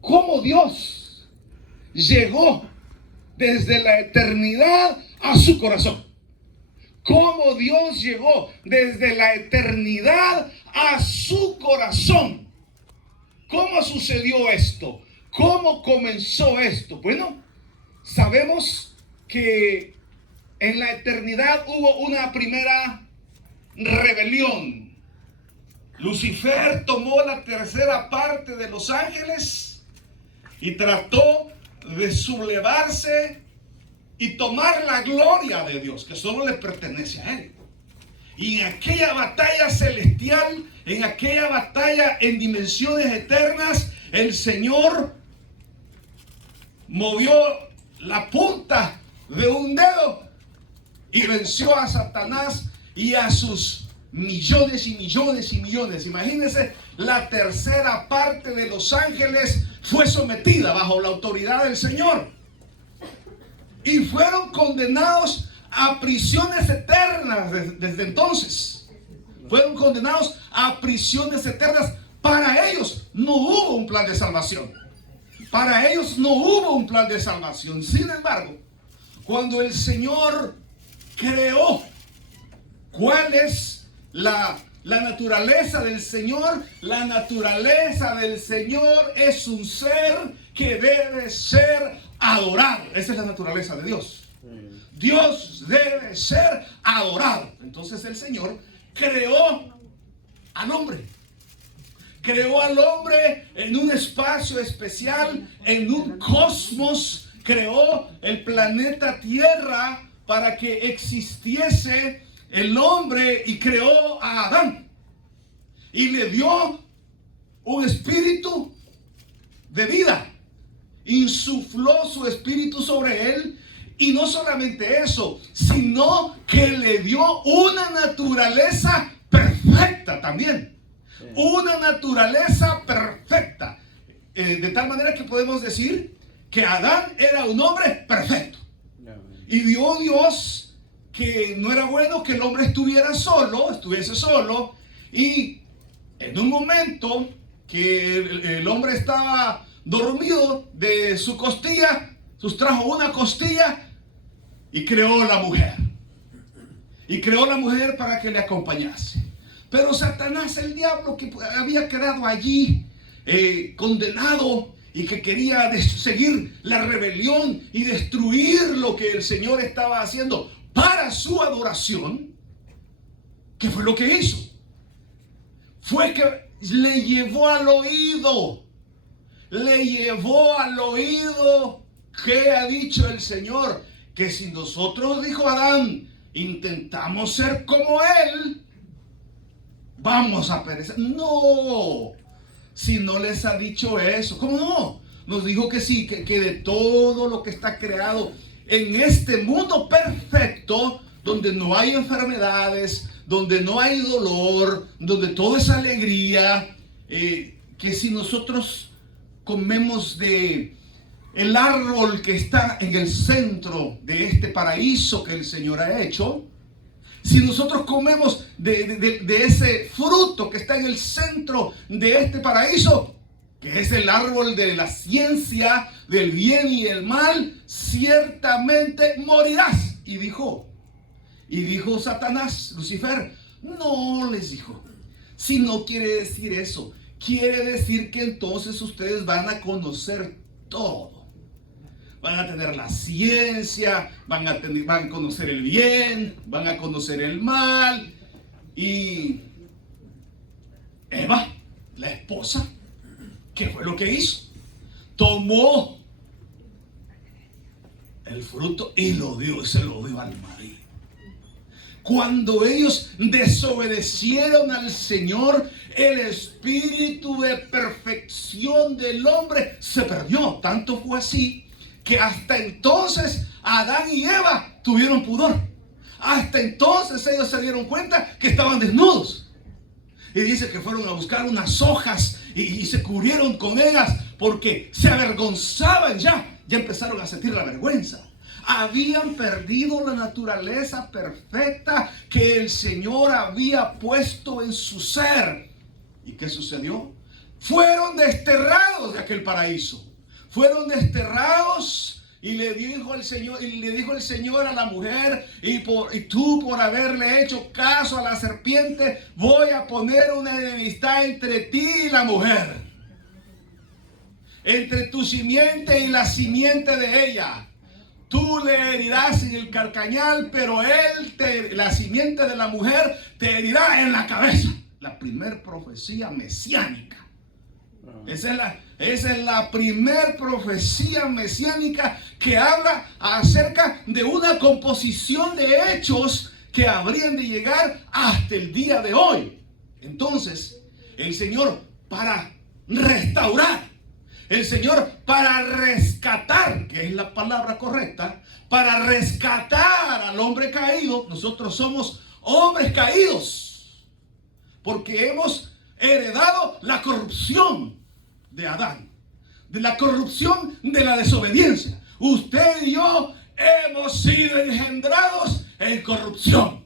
cómo Dios llegó desde la eternidad a su corazón. Cómo Dios llegó desde la eternidad a su corazón. ¿Cómo sucedió esto? ¿Cómo comenzó esto? Bueno, sabemos que en la eternidad hubo una primera rebelión. Lucifer tomó la tercera parte de los ángeles y trató de sublevarse y tomar la gloria de Dios, que solo le pertenece a Él. Y en aquella batalla celestial, en aquella batalla en dimensiones eternas, el Señor movió la punta de un dedo y venció a Satanás y a sus millones y millones y millones. Imagínense, la tercera parte de los ángeles fue sometida bajo la autoridad del Señor y fueron condenados a prisiones eternas. Desde entonces fueron condenados a prisiones eternas. Para ellos no hubo un plan de salvación. Para ellos no hubo un plan de salvación. Sin embargo, cuando el Señor creó, ¿cuál es la naturaleza del Señor? La naturaleza del Señor es un ser que debe ser adorado. Esa es la naturaleza de Dios. Dios debe ser adorado. Entonces el Señor creó al hombre. Creó al hombre en un espacio especial, en un cosmos. Creó el planeta Tierra para que existiese el hombre y creó a Adán. Y le dio un espíritu de vida. Insufló su espíritu sobre él. Y no solamente eso, sino que le dio una naturaleza perfecta también. Una naturaleza perfecta. De tal manera que podemos decir que Adán era un hombre perfecto. Y vio Dios que no era bueno que el hombre estuviese solo. Y en un momento que el hombre estaba dormido, de su costilla sustrajo una costilla y creó la mujer. Y creó la mujer para que le acompañase. Pero Satanás, el diablo, que había quedado allí condenado y que quería seguir la rebelión y destruir lo que el Señor estaba haciendo para su adoración, ¿qué fue lo que hizo? Fue que le llevó al oído que ha dicho el Señor, que si nosotros, dijo Adán, intentamos ser como él, vamos a perecer. No, si no les ha dicho eso, ¿cómo no? Nos dijo que sí, que de todo lo que está creado en este mundo perfecto, donde no hay enfermedades, donde no hay dolor, donde todo es alegría, que si nosotros comemos de el árbol que está en el centro de este paraíso que el Señor ha hecho, si nosotros comemos de ese fruto que está en el centro de este paraíso, que es el árbol de la ciencia del bien y el mal, ciertamente morirás. Y dijo Satanás, Lucifer, no, les dijo, si no quiere decir eso, quiere decir que entonces ustedes van a conocer todo. Van a tener la ciencia, van a conocer el bien, van a conocer el mal. Y Eva, la esposa, ¿qué fue lo que hizo? Tomó el fruto y se lo dio al marido. Cuando ellos desobedecieron al Señor, el espíritu de perfección del hombre se perdió. Tanto fue así que hasta entonces Adán y Eva tuvieron pudor. Hasta entonces ellos se dieron cuenta que estaban desnudos. Y dice que fueron a buscar unas hojas y se cubrieron con ellas porque se avergonzaban ya. Ya empezaron a sentir la vergüenza. Habían perdido la naturaleza perfecta que el Señor había puesto en su ser. ¿Y qué sucedió? fueron desterrados de aquel paraíso. Fueron desterrados. Y le dijo el Señor a la mujer, y tú por haberle hecho caso a la serpiente, voy a poner una enemistad entre ti y la mujer, entre tu simiente y la simiente de ella. Tú le herirás en el calcañal, pero la simiente de la mujer te herirá en la cabeza. La primer profecía mesiánica. Esa es la primer profecía mesiánica que habla acerca de una composición de hechos que habrían de llegar hasta el día de hoy. Entonces, el Señor para restaurar, el Señor para rescatar, que es la palabra correcta, para rescatar al hombre caído. Nosotros somos hombres caídos porque hemos heredado la corrupción de Adán, de la corrupción de la desobediencia. Usted y yo hemos sido engendrados en corrupción.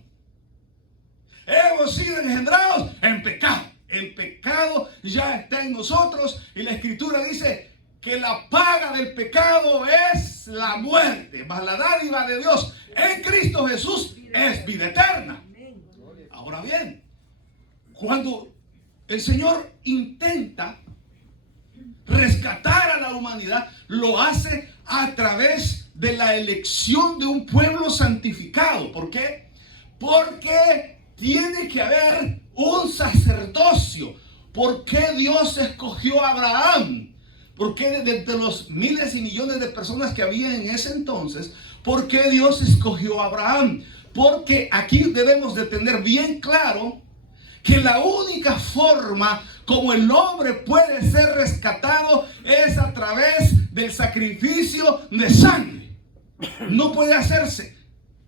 Hemos sido engendrados en pecado. El pecado ya está en nosotros y la Escritura dice que la paga del pecado es la muerte, mas la dádiva de Dios en Cristo Jesús es vida eterna. Ahora bien, cuando el Señor intenta rescatar a la humanidad, lo hace a través de la elección de un pueblo santificado. ¿Por qué? Porque tiene que haber un sacerdocio. ¿Por qué Dios escogió a Abraham? ¿Por qué de los miles y millones de personas que había en ese entonces, por qué Dios escogió a Abraham? Porque aquí debemos de tener bien claro que la única forma como el hombre puede ser rescatado es a través del sacrificio de sangre. No puede hacerse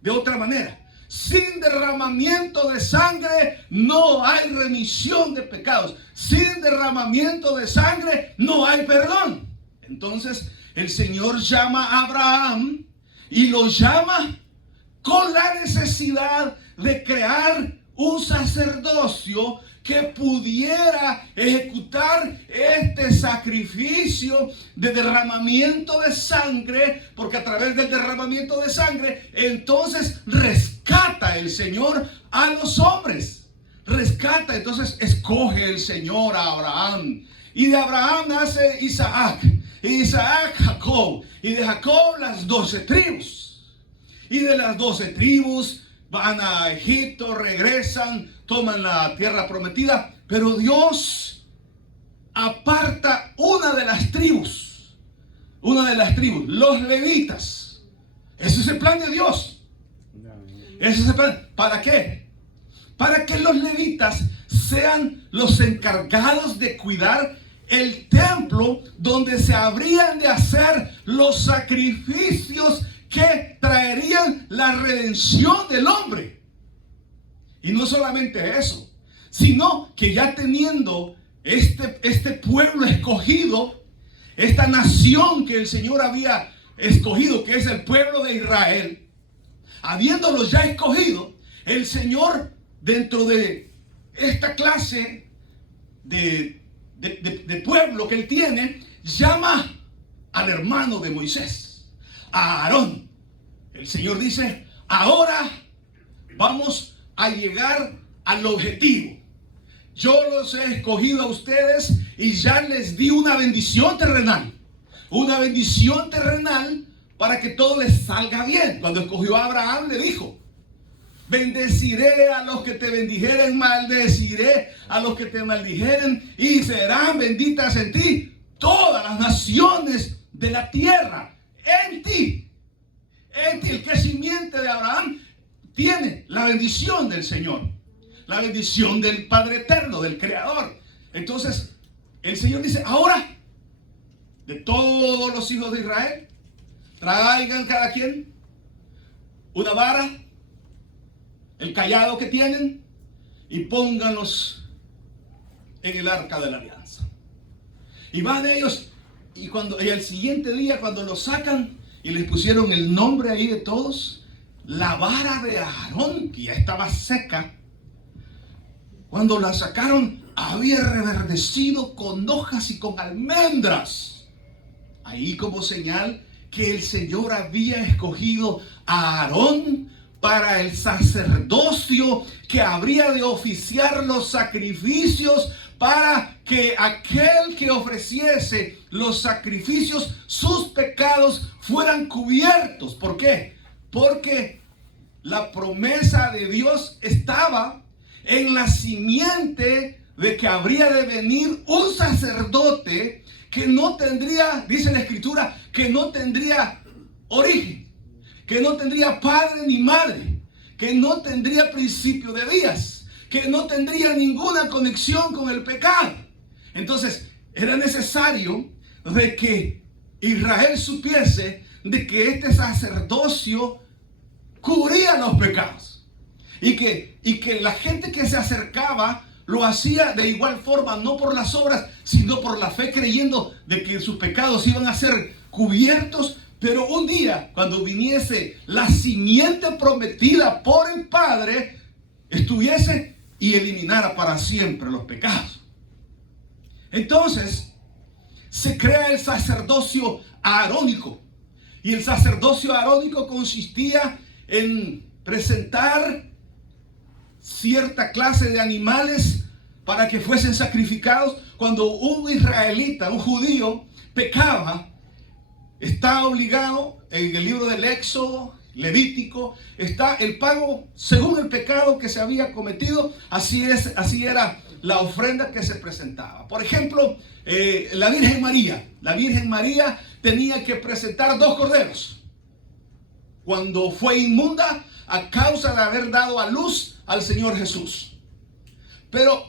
de otra manera. Sin derramamiento de sangre no hay remisión de pecados. Sin derramamiento de sangre no hay perdón. Entonces el Señor llama a Abraham y lo llama con la necesidad de crear un sacerdocio que pudiera ejecutar este sacrificio de derramamiento de sangre, porque a través del derramamiento de sangre entonces rescata el Señor a los hombres. Rescata, entonces escoge el Señor a Abraham, y de Abraham nace Isaac, y Isaac Jacob, y de Jacob las 12 tribus, y de las 12 tribus van a Egipto, regresan, toman la tierra prometida, pero Dios aparta una de las tribus, los levitas. Ese es el plan de Dios. Ese es el plan. ¿Para qué? Para que los levitas sean los encargados de cuidar el templo donde se habrían de hacer los sacrificios que traerían la redención del hombre. Y no solamente eso, sino que ya teniendo este pueblo escogido, esta nación que el Señor había escogido, que es el pueblo de Israel, habiéndolo ya escogido, el Señor, dentro de esta clase de pueblo que él tiene, llama al hermano de Moisés, a Aarón. El Señor dice: ahora vamos a llegar al objetivo. Yo los he escogido a ustedes y ya les di una bendición terrenal. Una bendición terrenal para que todo les salga bien. Cuando escogió a Abraham le dijo: bendeciré a los que te bendijeren, maldeciré a los que te maldijeren, y serán benditas en ti todas las naciones de la tierra. En ti, el que es simiente de Abraham, tiene la bendición del Señor, la bendición del Padre Eterno, del Creador. Entonces el Señor dice: ahora, de todos los hijos de Israel, traigan cada quien una vara, el cayado que tienen, y pónganlos en el arca de la alianza. Y van ellos, y al siguiente día, cuando los sacan y les pusieron el nombre ahí de todos, la vara de Aarón, que ya estaba seca, cuando la sacaron, había reverdecido con hojas y con almendras. Ahí como señal que el Señor había escogido a Aarón para el sacerdocio que habría de oficiar los sacrificios, para que aquel que ofreciese los sacrificios, sus pecados fueran cubiertos. ¿Por qué? Porque la promesa de Dios estaba en la simiente de que habría de venir un sacerdote que no tendría, dice la Escritura, que no tendría origen, que no tendría padre ni madre, que no tendría principio de días, que no tendría ninguna conexión con el pecado. Entonces era necesario de que Israel supiese de que este sacerdocio cubría los pecados, y que la gente que se acercaba lo hacía de igual forma, no por las obras, sino por la fe, creyendo de que sus pecados iban a ser cubiertos. Pero un día, cuando viniese la simiente prometida por el Padre, estuviese y eliminara para siempre los pecados. Entonces se crea el sacerdocio arónico, y el sacerdocio arónico consistía en presentar cierta clase de animales para que fuesen sacrificados. Cuando un israelita, un judío, pecaba, está obligado, en el libro del Éxodo, Levítico, está el pago según el pecado que se había cometido. Así era la ofrenda que se presentaba. Por ejemplo, la Virgen María tenía que presentar 2 corderos cuando fue inmunda a causa de haber dado a luz al Señor Jesús. Pero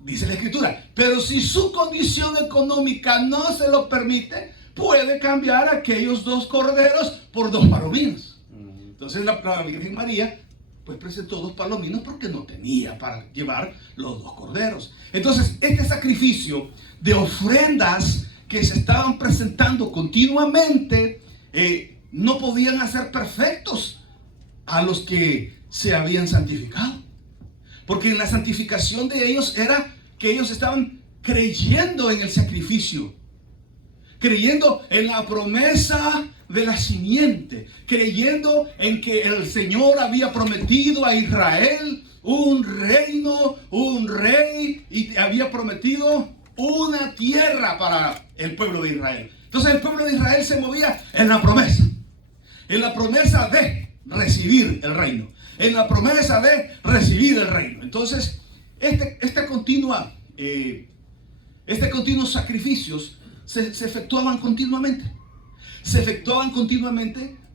dice la Escritura, pero si su condición económica no se lo permite, puede cambiar aquellos 2 corderos por 2 palominos. Entonces la Virgen María pues presentó 2 palominos porque no tenía para llevar los 2 corderos. Entonces este sacrificio de ofrendas que se estaban presentando continuamente no podían hacer perfectos a los que se habían santificado, porque en la santificación de ellos era que ellos estaban creyendo en el sacrificio, creyendo en la promesa de la simiente, creyendo en que el Señor había prometido a Israel un reino, un rey, y había prometido una tierra para el pueblo de Israel. Entonces el pueblo de Israel se movía en la promesa de recibir el reino, en la promesa de recibir el reino. Entonces estos continuos sacrificios se efectuaban continuamente.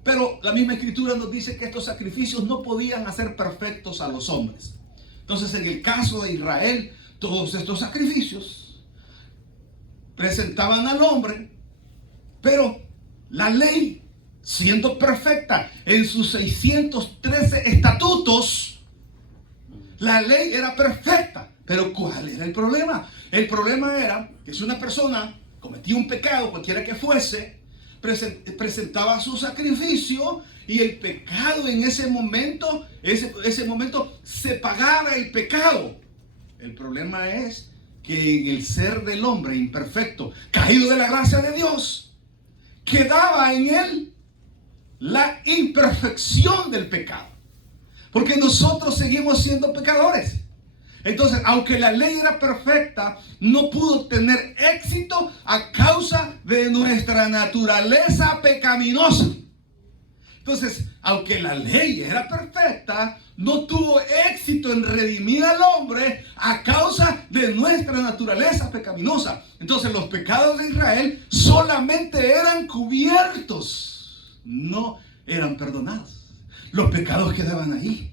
Pero la misma Escritura nos dice que estos sacrificios no podían hacer perfectos a los hombres. Entonces, en el caso de Israel, todos estos sacrificios presentaban al hombre, pero la ley, siendo perfecta en sus 613 estatutos, la ley era perfecta. Pero ¿cuál era el problema? El problema era que si una persona cometía un pecado, cualquiera que fuese, presentaba su sacrificio, y el pecado en ese momento se pagaba el pecado. El problema es que en el ser del hombre imperfecto, caído de la gracia de Dios, quedaba en él la imperfección del pecado, porque nosotros seguimos siendo pecadores. Entonces, aunque la ley era perfecta, no pudo tener éxito a causa de nuestra naturaleza pecaminosa. Entonces, aunque la ley era perfecta, no tuvo éxito en redimir al hombre a causa de nuestra naturaleza pecaminosa. Entonces, los pecados de Israel solamente eran cubiertos, no eran perdonados. Los pecados quedaban ahí,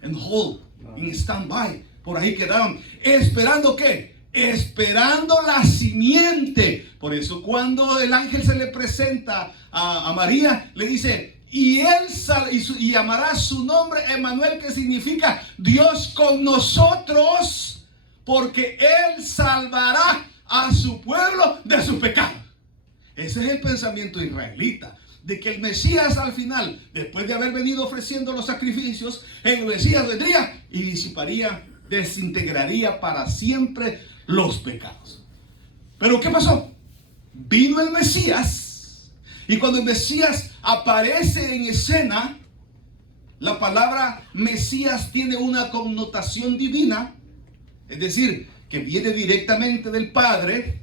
en hold, en stand-by. Por ahí quedaban, ¿esperando qué? Esperando la simiente. Por eso cuando el ángel se le presenta a María, le dice, y llamará su nombre Emmanuel, que significa Dios con nosotros, porque él salvará a su pueblo de sus pecados. Ese es el pensamiento israelita, de que el Mesías al final, después de haber venido ofreciendo los sacrificios, el Mesías vendría y disiparía desintegraría para siempre los pecados. Pero ¿qué pasó? Vino el Mesías, y cuando el Mesías aparece en escena, la palabra Mesías tiene una connotación divina, es decir, que viene directamente del Padre,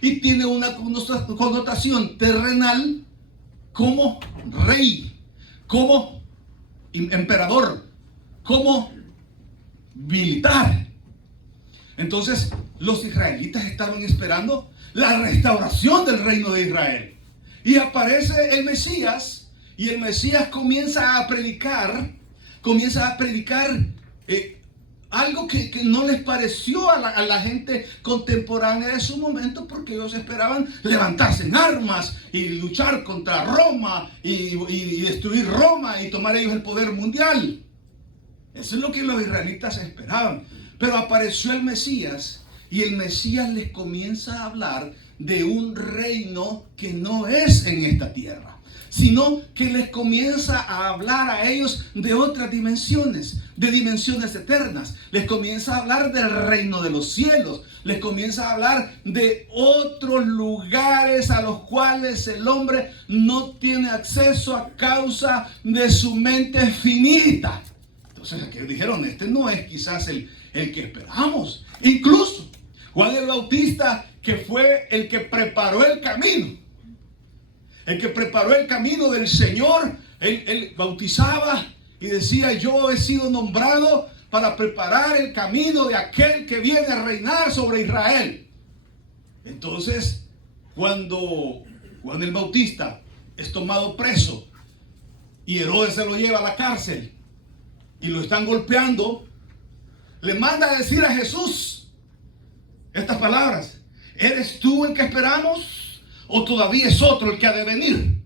y tiene una connotación terrenal como rey, como emperador, como militar. Entonces los israelitas estaban esperando la restauración del reino de Israel, y aparece el Mesías, y el Mesías comienza a predicar algo que no les pareció a la gente contemporánea de su momento, porque ellos esperaban levantarse en armas y luchar contra Roma y destruir Roma y tomar ellos el poder mundial. Eso es lo que los israelitas esperaban. Pero apareció el Mesías, y el Mesías les comienza a hablar de un reino que no es en esta tierra, sino que les comienza a hablar a ellos de otras dimensiones, de dimensiones eternas. Les comienza a hablar del reino de los cielos, les comienza a hablar de otros lugares a los cuales el hombre no tiene acceso a causa de su mente finita. Entonces aquí dijeron, este no es quizás el que esperamos. Incluso Juan el Bautista, que fue el que preparó el camino, del Señor, él bautizaba y decía: yo he sido nombrado para preparar el camino de aquel que viene a reinar sobre Israel. Entonces, cuando Juan el Bautista es tomado preso y Herodes se lo lleva a la cárcel y lo están golpeando, le manda a decir a Jesús estas palabras: ¿eres tú el que esperamos, o todavía es otro el que ha de venir?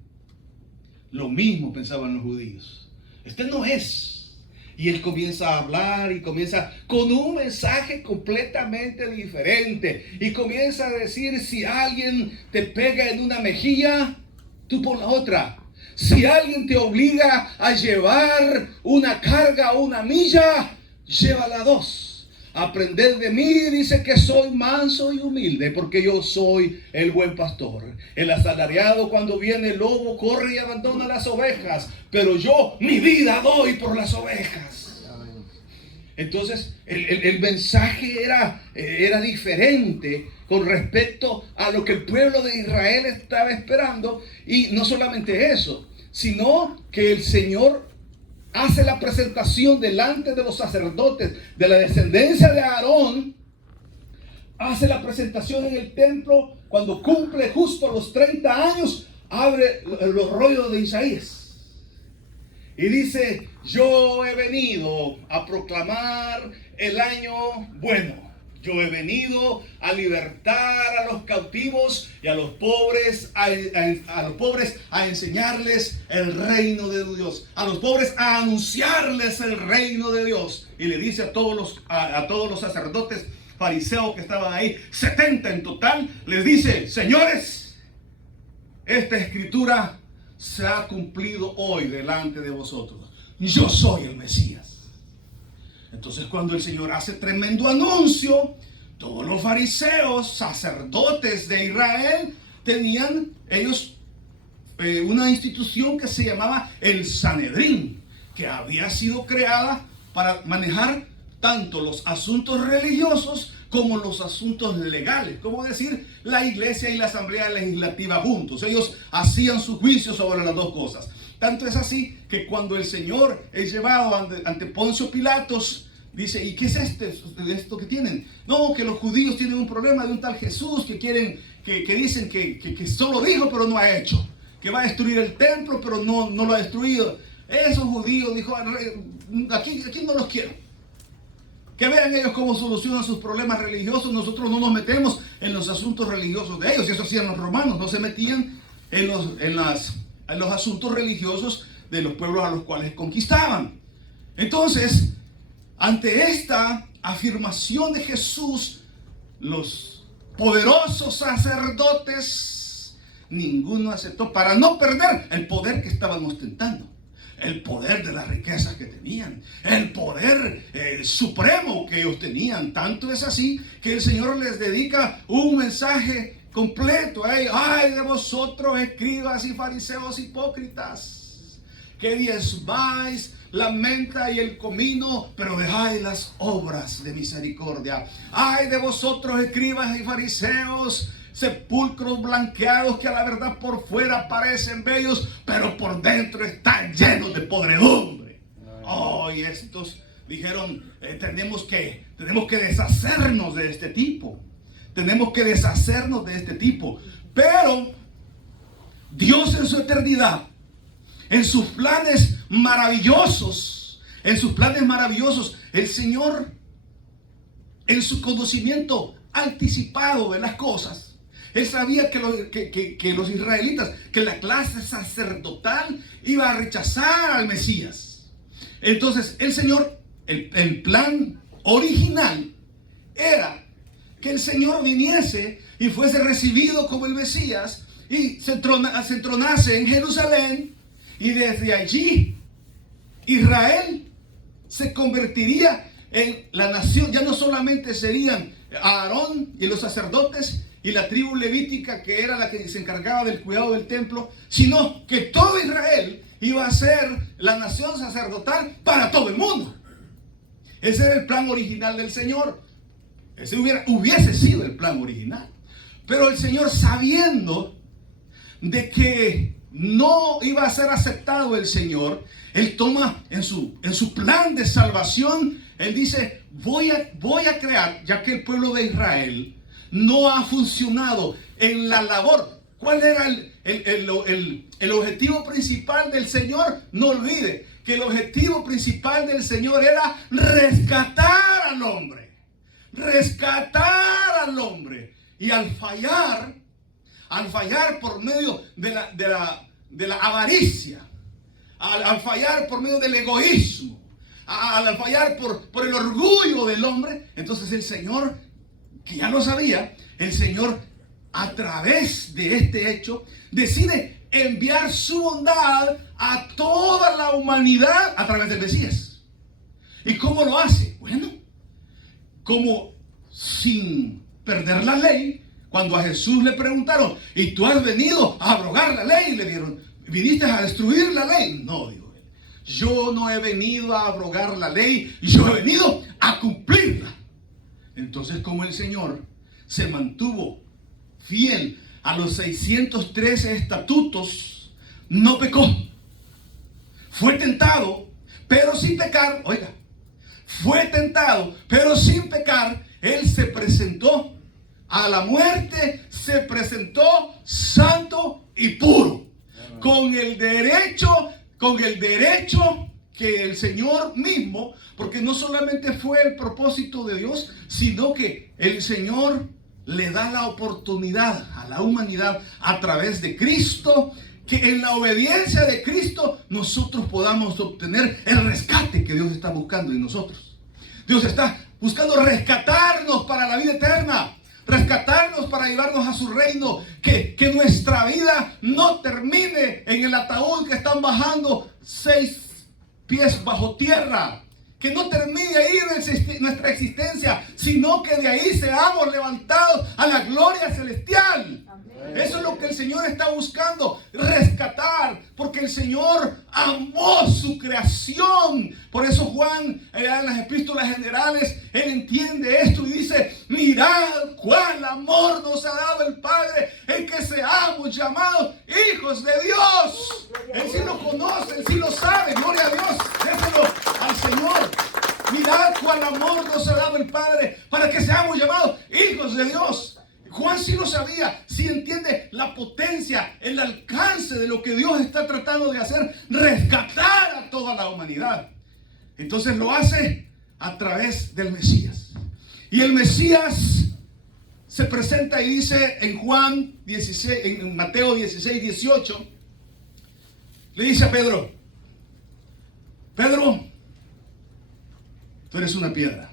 Lo mismo pensaban los judíos. Este no es. Y él comienza a hablar, y comienza con un mensaje completamente diferente. Y comienza a decir: si alguien te pega en una mejilla, tú pon la otra. Si alguien te obliga a llevar una carga o una milla, llévala dos. Aprended de mí, dice, que soy manso y humilde, porque yo soy el buen pastor. El asalariado, cuando viene el lobo, corre y abandona las ovejas, pero yo mi vida doy por las ovejas. Entonces el mensaje era diferente con respecto a lo que el pueblo de Israel estaba esperando. Y no solamente eso, sino que el Señor hace la presentación delante de los sacerdotes de la descendencia de Aarón. Hace la presentación en el templo cuando cumple justo los 30 años. Abre los rollos de Isaías y dice: yo he venido a proclamar el año bueno. Yo he venido a libertar a los cautivos y a los pobres, a enseñarles el reino de Dios. A los pobres a anunciarles el reino de Dios. Y le dice a todos los sacerdotes fariseos que estaban ahí, 70 en total, les dice: señores, esta escritura se ha cumplido hoy delante de vosotros. Yo soy el Mesías. Entonces, cuando el Señor hace tremendo anuncio, todos los fariseos, sacerdotes de Israel, tenían ellos una institución que se llamaba el Sanedrín, que había sido creada para manejar tanto los asuntos religiosos como los asuntos legales, como decir, la iglesia y la asamblea legislativa juntos. Ellos hacían su juicio sobre las dos cosas. Tanto es así que cuando el Señor es llevado ante Poncio Pilatos, dice: ¿y qué es esto que tienen? No, que los judíos tienen un problema de un tal Jesús que quieren, que dicen que solo dijo pero no ha hecho, que va a destruir el templo pero no lo ha destruido. Esos judíos, dijo, aquí no los quiero. Que vean ellos cómo solucionan sus problemas religiosos. Nosotros no nos metemos en los asuntos religiosos de ellos. Y eso hacían los romanos, no se metían en los asuntos religiosos de los pueblos a los cuales conquistaban. Entonces, ante esta afirmación de Jesús, los poderosos sacerdotes, ninguno aceptó, para no perder el poder que estaban ostentando. el poder de las riquezas que tenían, el poder supremo que ellos tenían. Tanto es así que el Señor les dedica un mensaje completo a ellos. Ay de vosotros, escribas y fariseos hipócritas, que diezmáis la menta y el comino, pero dejáis las obras de misericordia. Ay de vosotros, escribas y fariseos, sepulcros blanqueados, que a la verdad por fuera parecen bellos, pero por dentro están llenos de podredumbre. Y estos dijeron, tenemos que deshacernos de este tipo. Tenemos que deshacernos de este tipo. Pero Dios en su eternidad, en sus planes maravillosos, el Señor, en su conocimiento anticipado de las cosas, Él sabía que los israelitas, que la clase sacerdotal iba a rechazar al Mesías. Entonces el Señor, el plan original era que el Señor viniese y fuese recibido como el Mesías y se entronase en Jerusalén, y desde allí Israel se convertiría en la nación. Ya no solamente serían Aarón y los sacerdotes y la tribu levítica, que era la que se encargaba del cuidado del templo, sino que todo Israel iba a ser la nación sacerdotal para todo el mundo. Ese era el plan original del Señor. Ese hubiese sido el plan original. Pero el Señor, sabiendo de que no iba a ser aceptado el Señor, Él toma en su plan de salvación, Él dice, voy a crear, ya que el pueblo de Israel no ha funcionado en la labor. ¿Cuál era el objetivo principal del Señor? No olvide que el objetivo principal del Señor era rescatar al hombre. Rescatar al hombre. Y al fallar por medio de la avaricia, al fallar por medio del egoísmo, al fallar por el orgullo del hombre, entonces el Señor, que ya lo sabía, el Señor, a través de este hecho, decide enviar su bondad a toda la humanidad a través del Mesías. ¿Y cómo lo hace? Bueno, como sin perder la ley. Cuando a Jesús le preguntaron, ¿y tú has venido a abrogar la ley? Le dijeron, ¿viniste a destruir la ley? No, dijo él, yo no he venido a abrogar la ley, yo he venido a cumplirla. Entonces, como el Señor se mantuvo fiel a los 613 estatutos, no pecó. Fue tentado, pero sin pecar. Oiga, fue tentado, pero sin pecar. Él se presentó a la muerte, se presentó santo y puro, con el derecho que el Señor mismo, porque no solamente fue el propósito de Dios, sino que el Señor le da la oportunidad a la humanidad a través de Cristo, que en la obediencia de Cristo nosotros podamos obtener el rescate que Dios está buscando en nosotros. Dios está buscando rescatarnos para la vida eterna, rescatarnos para llevarnos a su reino, que nuestra vida no termine en el ataúd que están bajando 6 pies bajo tierra, que no termine ahí nuestra existencia, sino que de ahí seamos levantados a la gloria celestial. Eso es lo que el Señor está buscando, rescatar, porque el Señor amó su creación. Por eso Juan, en las epístolas generales, él entiende esto y dice, mirad cuál amor nos ha dado el Padre, en que seamos llamados hijos de Dios. Él sí lo conoce, él sí lo sabe, gloria a Dios, déselo al Señor. Mirad cuál amor nos ha dado el Padre, para que seamos llamados hijos de Dios. Juan sí lo sabía, sí entiende la potencia, el alcance de lo que Dios está tratando de hacer, rescatar a toda la humanidad. Entonces lo hace a través del Mesías. Y el Mesías se presenta y dice en Juan 16, en Mateo 16, 18, le dice a Pedro, Pedro, tú eres una piedra.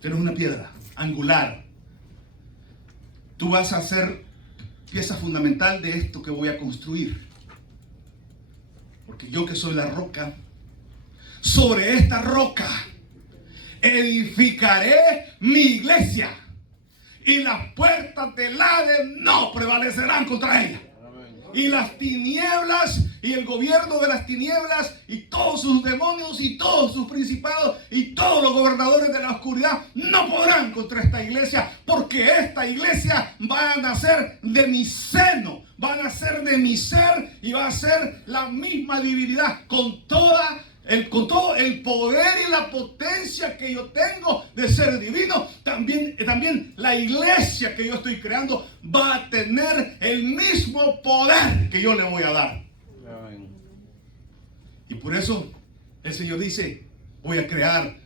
Tú eres una piedra angular. Tú vas a ser pieza fundamental de esto que voy a construir. porque yo que soy la roca, sobre esta roca edificaré mi iglesia y las puertas del Hades no prevalecerán contra ella. Y las tinieblas y el gobierno de las tinieblas y todos sus demonios y todos sus principados y todos los gobernadores de la oscuridad no podrán contra esta iglesia, porque esta iglesia va a nacer de mi seno, va a nacer de mi ser y va a ser la misma divinidad con todo el poder y la potencia que yo tengo de ser divino. También la iglesia que yo estoy creando va a tener el mismo poder que yo le voy a dar. Y por eso el Señor dice, voy a crear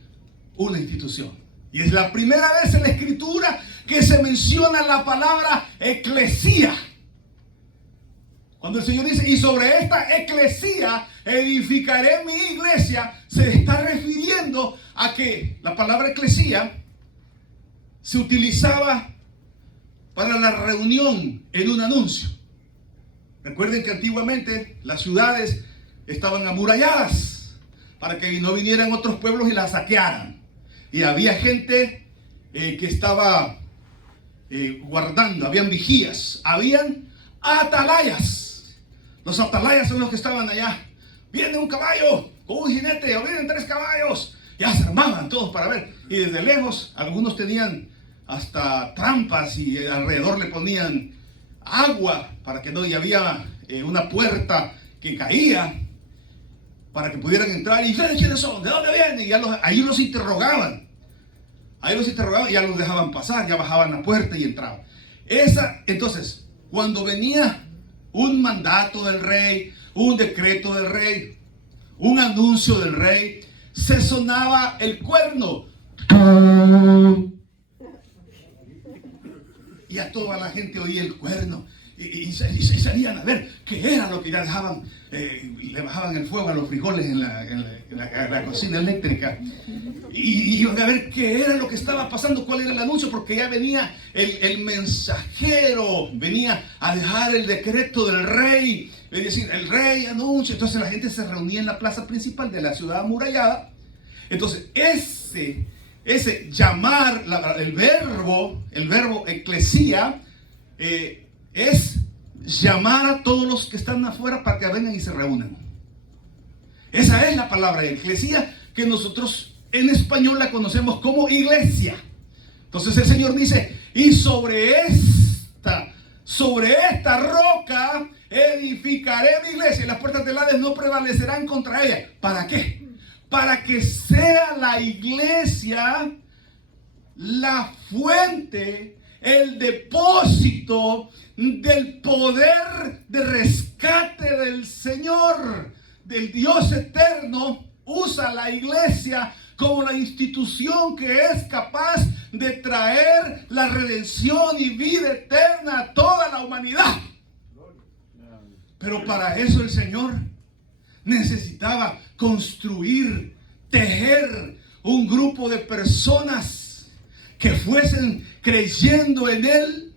una institución. Y es la primera vez en la Escritura que se menciona la palabra eclesía. Cuando el Señor dice, y sobre esta eclesía edificaré mi iglesia, se está refiriendo a que la palabra eclesía se utilizaba para la reunión en un anuncio. Recuerden que antiguamente las ciudades estaban amuralladas para que no vinieran otros pueblos y las saquearan. Y había gente que estaba guardando, habían vigías, habían atalayas. Los atalayas son los que estaban allá. Viene un caballo con un jinete, o vienen 3 caballos. Ya se armaban todos para ver. Y desde lejos, algunos tenían hasta trampas y alrededor le ponían agua para que no, y había una puerta que caía para que pudieran entrar. ¿Y ustedes quiénes son? ¿De dónde vienen? Y ahí los interrogaban. Ahí los interrogaban y ya los dejaban pasar, ya bajaban la puerta y entraban. Entonces, cuando venía un mandato del rey, un decreto del rey, un anuncio del rey, se sonaba el cuerno. Y a toda la gente oía el cuerno. Y salían a ver qué era lo que ya dejaban. Le bajaban el fuego a los frijoles en la cocina eléctrica. Y iban a ver qué era lo que estaba pasando, cuál era el anuncio, porque ya venía el mensajero, venía a dejar el decreto del rey. Es decir, el rey anuncia. Entonces la gente se reunía en la plaza principal de la ciudad amurallada. Entonces ese llamar, el verbo eclesía, es llamar a todos los que están afuera para que vengan y se reúnan. Esa es la palabra eclesía, que nosotros en español la conocemos como iglesia. Entonces el Señor dice, y sobre esta roca edificaré mi iglesia y las puertas del Hades no prevalecerán contra ella. ¿Para qué? Para que sea la iglesia la fuente, el depósito del poder de rescate del Señor, del Dios eterno. Usa la iglesia como la institución que es capaz de traer la redención y vida eterna a toda la humanidad. Pero para eso el Señor necesitaba construir, tejer un grupo de personas que fuesen creyendo en Él,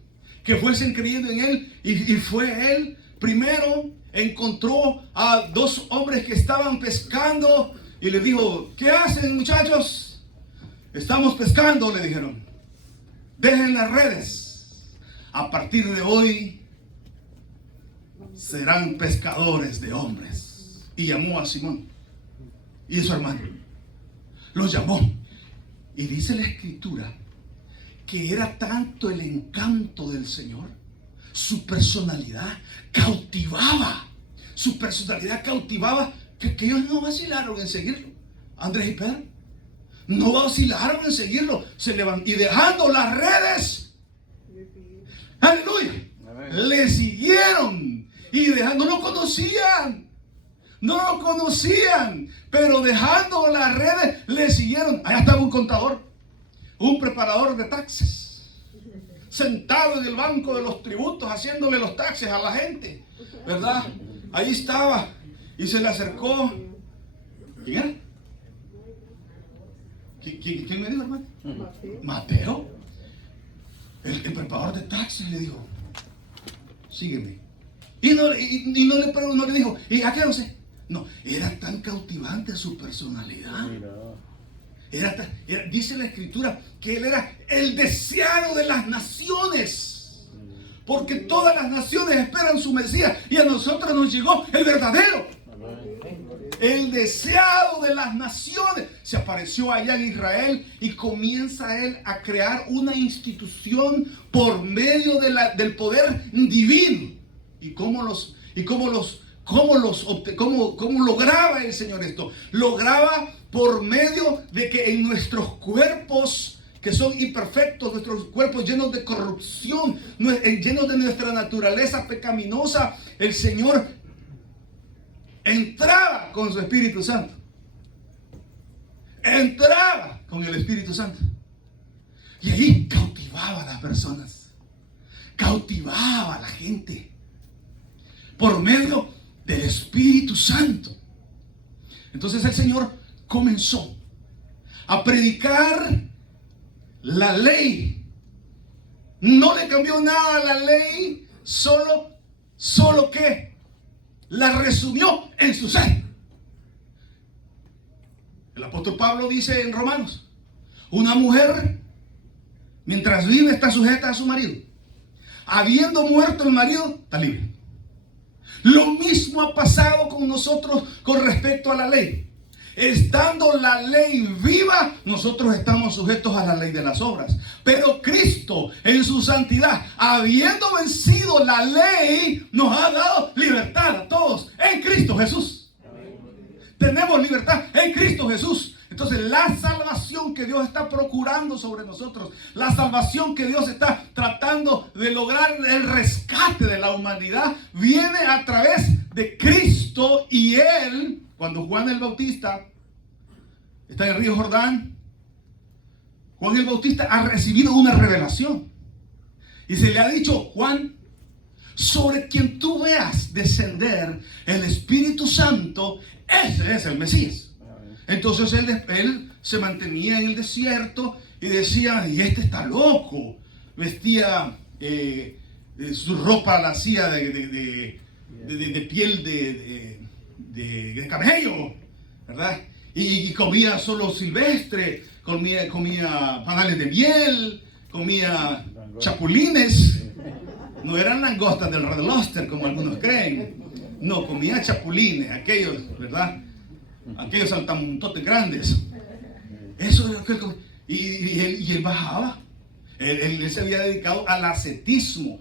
y fue Él. Primero encontró a 2 hombres que estaban pescando y les dijo, ¿qué hacen, muchachos? Estamos pescando, le dijeron. Dejen las redes. A partir de hoy serán pescadores de hombres. Y llamó a Simón y a su hermano. Los llamó. Y dice la Escritura que era tanto el encanto del Señor, su personalidad cautivaba, que ellos no vacilaron en seguirlo. Andrés y Pedro no vacilaron en seguirlo, se levantaron y dejando las redes, aleluya, le siguieron. Y no lo conocían, pero dejando las redes le siguieron. Allá estaba un contador, un preparador de taxes, sentado en el banco de los tributos, haciéndole los taxes a la gente, ¿verdad? Ahí estaba, y se le acercó. ¿Quién era? ¿Quién me dijo, hermano? Mateo. El preparador de taxes le dijo, sígueme. Y no le dijo, ¿y a qué no sé? No, era tan cautivante su personalidad. Dice la Escritura que él era el deseado de las naciones. Porque todas las naciones esperan su Mesías y a nosotros nos llegó el verdadero. El deseado de las naciones. Se apareció allá en Israel y comienza él a crear una institución por medio del poder divino. ¿Y cómo lograba el Señor esto? Lograba por medio de que en nuestros cuerpos, que son imperfectos, nuestros cuerpos llenos de corrupción, llenos de nuestra naturaleza pecaminosa, el Señor entraba con su Espíritu Santo. Entraba con el Espíritu Santo. Y ahí cautivaba a las personas. Cautivaba a la gente. Por medio del Espíritu Santo. Entonces el Señor comenzó a predicar la ley. No le cambió nada a la ley, solo que la resumió en su ser. El apóstol Pablo dice en Romanos: una mujer, mientras vive, está sujeta a su marido. Habiendo muerto el marido, está libre. Lo mismo ha pasado con nosotros con respecto a la ley. Estando la ley viva, nosotros estamos sujetos a la ley de las obras. Pero Cristo, en su santidad, habiendo vencido la ley, nos ha dado libertad a todos en Cristo Jesús. Tenemos libertad en Cristo Jesús. Entonces la salvación que Dios está procurando sobre nosotros, la salvación que Dios está tratando de lograr, el rescate de la humanidad, viene a través de Cristo. Y Él, cuando Juan el Bautista está en el río Jordán, Juan el Bautista ha recibido una revelación. Y se le ha dicho: Juan, sobre quien tú veas descender el Espíritu Santo, ese es el Mesías. Entonces él se mantenía en el desierto y decía: y este está loco. Vestía su ropa, la hacía de piel de camello, ¿verdad? Y comía solo silvestre, comía panales de miel, comía chapulines. No eran langostas del Red Lobster como algunos creen. No, comía chapulines, aquellos, ¿verdad? Aquellos saltamontotes grandes. Eso era lo que él comía. Y él bajaba. Él se había dedicado al ascetismo,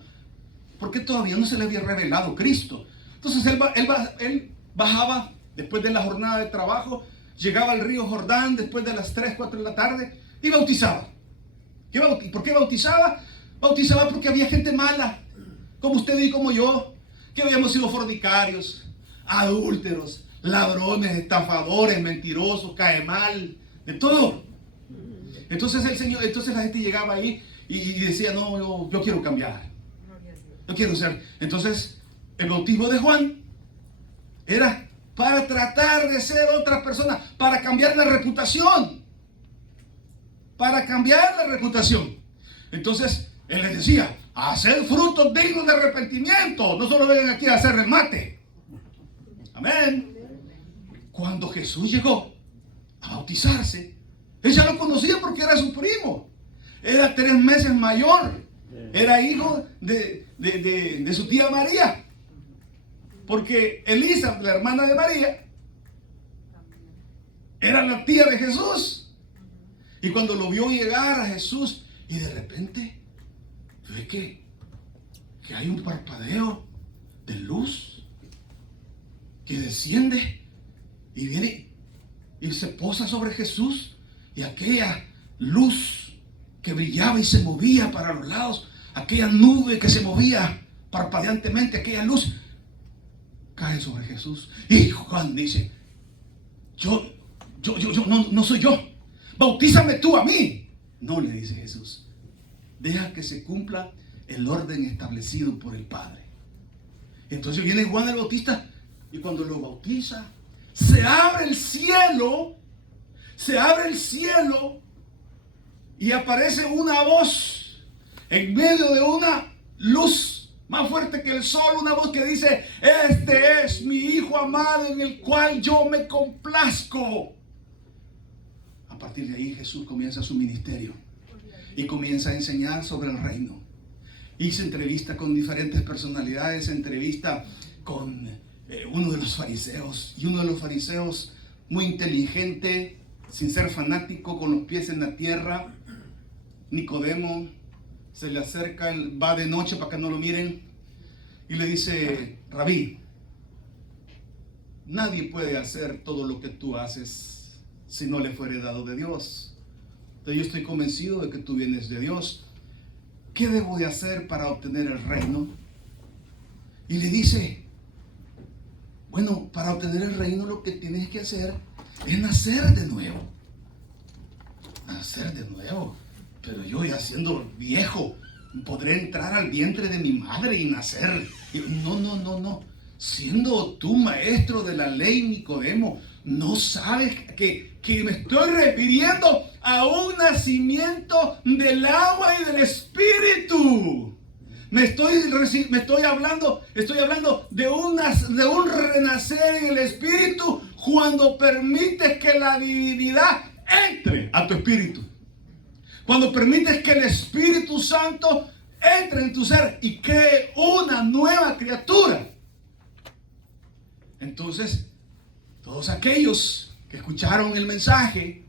porque todavía no se le había revelado Cristo. Entonces él bajaba después de la jornada de trabajo, llegaba al río Jordán después de las 3, 4 de la tarde y bautizaba. ¿Por qué bautizaba? Bautizaba porque había gente mala, como usted y como yo, que habíamos sido fornicarios, adúlteros, ladrones, estafadores, mentirosos, cae mal, de todo. Entonces la gente llegaba ahí y decía: no, yo quiero cambiar. Yo quiero ser. Entonces el bautismo de Juan era para tratar de ser otra persona, para cambiar la reputación. Para cambiar la reputación. Entonces él les decía: hacer frutos dignos de arrepentimiento. No solo vengan aquí a hacer remate. Amén. Cuando Jesús llegó a bautizarse, él ya lo conocía porque era su primo. Era 3 meses mayor. Era hijo de su tía María. Porque Elisa, la hermana de María, era la tía de Jesús. Y cuando lo vio llegar a Jesús, y de repente ve que hay un parpadeo de luz que desciende y viene y se posa sobre Jesús, y aquella luz que brillaba y se movía para los lados, aquella nube que se movía parpadeantemente, aquella luz cae sobre Jesús. Y Juan dice: yo no soy yo, bautízame tú a mí. No, le dice Jesús, deja que se cumpla el orden establecido por el Padre. Entonces viene Juan el Bautista, y cuando lo bautiza, se abre el cielo, y aparece una voz en medio de una luz más fuerte que el sol, una voz que dice: este es mi Hijo amado en el cual yo me complazco. A partir de ahí Jesús comienza su ministerio y comienza a enseñar sobre el reino. Y se entrevista con diferentes personalidades, se entrevista con uno de los fariseos, y uno de los fariseos muy inteligente, sin ser fanático, con los pies en la tierra, Nicodemo, se le acerca, va de noche para que no lo miren, y le dice: Rabí, nadie puede hacer todo lo que tú haces si no le fuere dado de Dios. Entonces yo estoy convencido de que tú vienes de Dios. ¿Qué debo de hacer para obtener el reino? Y le dice: bueno, para obtener el reino lo que tienes que hacer es nacer de nuevo. Nacer de nuevo. Pero yo ya siendo viejo, ¿podré entrar al vientre de mi madre y nacer? No. Siendo tú maestro de la ley, Nicodemo, ¿no sabes que me estoy refiriendo a un nacimiento del agua y del Espíritu? Estoy hablando de un renacer en el Espíritu cuando permites que la divinidad entre a tu espíritu. Cuando permites que el Espíritu Santo entre en tu ser y cree una nueva criatura. Entonces, todos aquellos que escucharon el mensaje,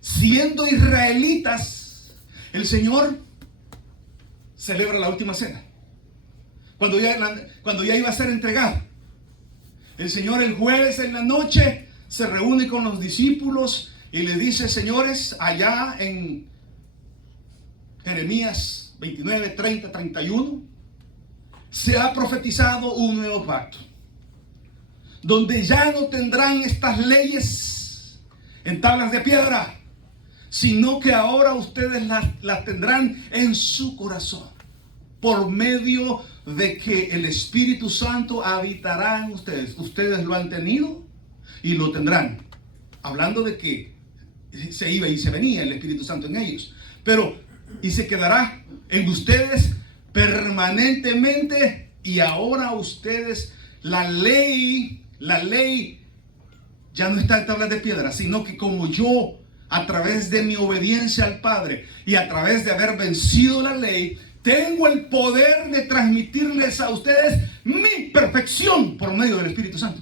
siendo israelitas, el Señor celebra la última cena. Cuando ya iba a ser entregado, el Señor el jueves en la noche se reúne con los discípulos y le dice: señores, allá en Jeremías 29, 30, 31, se ha profetizado un nuevo pacto, donde ya no tendrán estas leyes en tablas de piedra, sino que ahora ustedes las tendrán en su corazón, por medio de que el Espíritu Santo habitará en ustedes. Ustedes lo han tenido y lo tendrán. Hablando de que se iba y se venía el Espíritu Santo en ellos, y se quedará en ustedes permanentemente. Y ahora ustedes, la ley ya no está en tablas de piedra, sino que como yo, a través de mi obediencia al Padre y a través de haber vencido la ley, tengo el poder de transmitirles a ustedes mi perfección por medio del Espíritu Santo.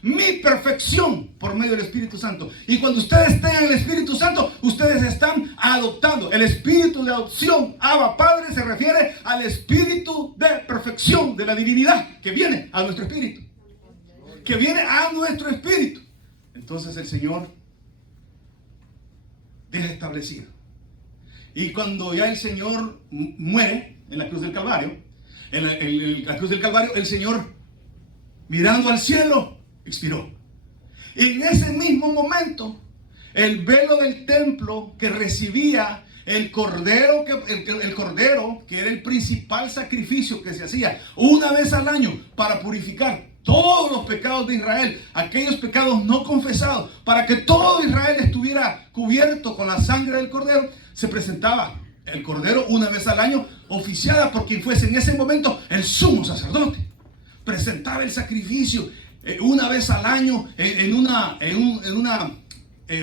Mi perfección por medio del Espíritu Santo. Y cuando ustedes tengan el Espíritu Santo, ustedes están adoptando. El espíritu de adopción, Abba Padre, se refiere al espíritu de perfección de la divinidad que viene a nuestro espíritu. Que viene a nuestro espíritu. Entonces el Señor deja establecido. Y cuando ya el Señor muere en la cruz del Calvario, el Señor, mirando al cielo, expiró. Y en ese mismo momento, el velo del templo que recibía el cordero, que era el principal sacrificio que se hacía una vez al año para purificar todos los pecados de Israel, aquellos pecados no confesados, para que todo Israel estuviera cubierto con la sangre del cordero, se presentaba el cordero una vez al año, oficiada por quien fuese en ese momento el sumo sacerdote. Presentaba el sacrificio una vez al año en una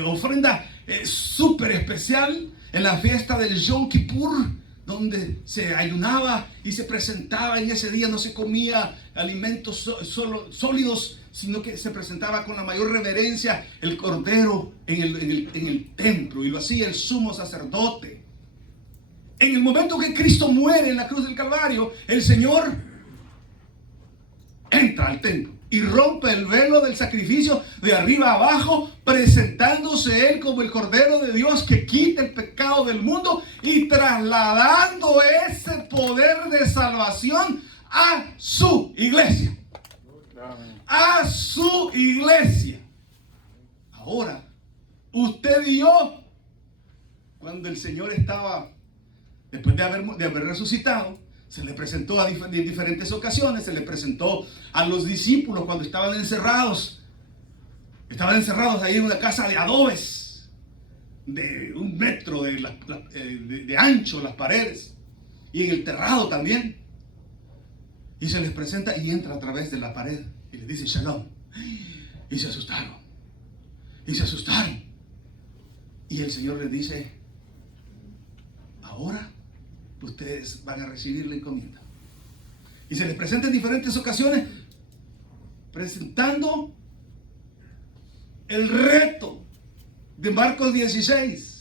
ofrenda súper especial, en la fiesta del Yom Kippur, donde se ayunaba y se presentaba. En ese día no se comía alimentos sólidos, sino que se presentaba con la mayor reverencia el cordero en el templo, y lo hacía el sumo sacerdote. En el momento que Cristo muere en la cruz del Calvario, el Señor entra al templo y rompe el velo del sacrificio de arriba a abajo, presentándose Él como el Cordero de Dios que quita el pecado del mundo y trasladando ese poder de salvación a su iglesia. A su iglesia. Ahora, usted y yo, cuando el Señor estaba, después de haber resucitado, se le presentó en diferentes ocasiones. Se le presentó a los discípulos cuando estaban encerrados. Estaban encerrados ahí en una casa de adobes, de 1 metro de ancho las paredes. y en el terrado también. Y se les presenta y entra a través de la pared y les dice Shalom. Y se asustaron. Y se asustaron. Y el Señor les dice: ahora ustedes van a recibir la encomienda. Y se les presenta en diferentes ocasiones, presentando el reto de Marcos 16.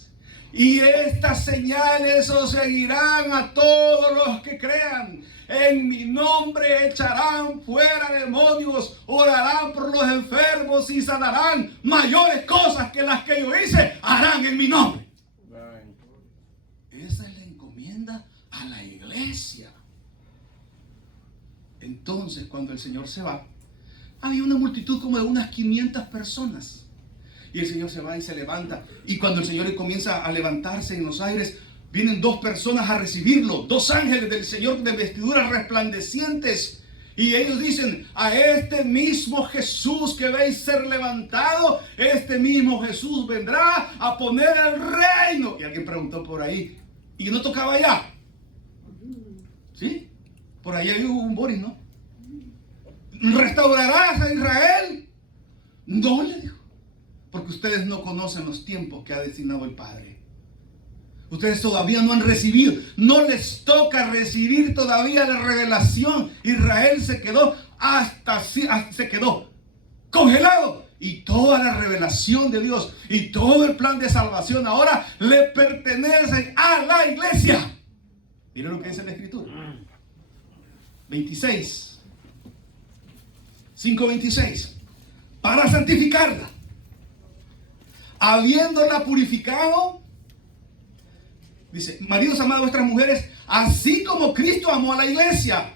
Y estas señales os seguirán a todos los que crean. En mi nombre echarán fuera demonios, orarán por los enfermos y sanarán. Mayores cosas que las que yo hice harán en mi nombre. Esa es la encomienda a la iglesia. Entonces, cuando el Señor se va, había una multitud como de unas 500 personas. Y el Señor se va y se levanta. Y cuando el Señor comienza a levantarse en los aires, vienen dos personas a recibirlo. Dos ángeles del Señor de vestiduras resplandecientes. Y ellos dicen: a este mismo Jesús que veis ser levantado, este mismo Jesús vendrá a poner el reino. Y alguien preguntó por ahí: ¿y no tocaba allá? ¿Sí? Por ahí hay un Boris, ¿no? ¿Restaurarás a Israel? No, le dijo. Porque ustedes no conocen los tiempos que ha designado el Padre. Ustedes todavía no han recibido, no les toca recibir todavía la revelación. Israel se quedó se quedó congelado. Y toda la revelación de Dios y todo el plan de salvación ahora le pertenecen a la iglesia. Miren lo que dice la Escritura. 26. 5:26. Para santificarla, habiéndola purificado, dice: maridos, amad a vuestras mujeres, así como Cristo amó a la iglesia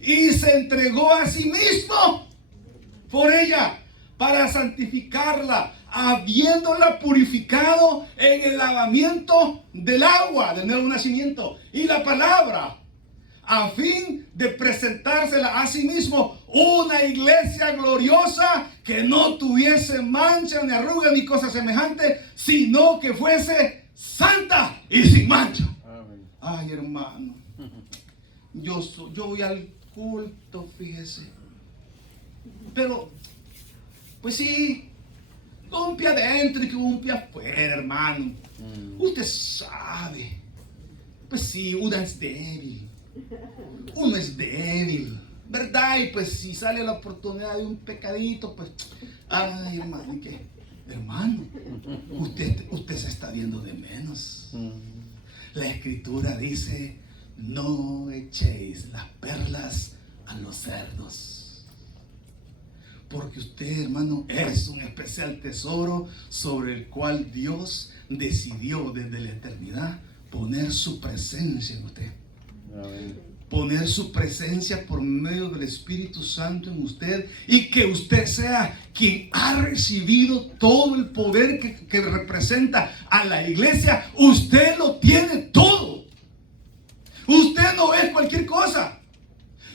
y se entregó a sí mismo por ella, para santificarla, habiéndola purificado en el lavamiento del agua, del nuevo nacimiento y la palabra, a fin de presentársela a sí mismo una iglesia gloriosa, que no tuviese mancha ni arruga ni cosa semejante, sino que fuese santa y sin mancha. Amén. Ay, hermano, yo voy al culto, fíjese, pero pues sí, con un pie adentro y con un pie afuera, hermano. Usted sabe, pues sí, uno es débil, ¿verdad? Y pues si sale la oportunidad de un pecadito, pues, ay, hermano, ¿y qué? Hermano, usted se está viendo de menos. La Escritura dice: no echéis las perlas a los cerdos. Porque usted, hermano, es un especial tesoro sobre el cual Dios decidió desde la eternidad poner su presencia en usted. Amén. Poner su presencia por medio del Espíritu Santo en usted, y que usted sea quien ha recibido todo el poder que representa a la iglesia. Usted lo tiene todo. Usted no es cualquier cosa.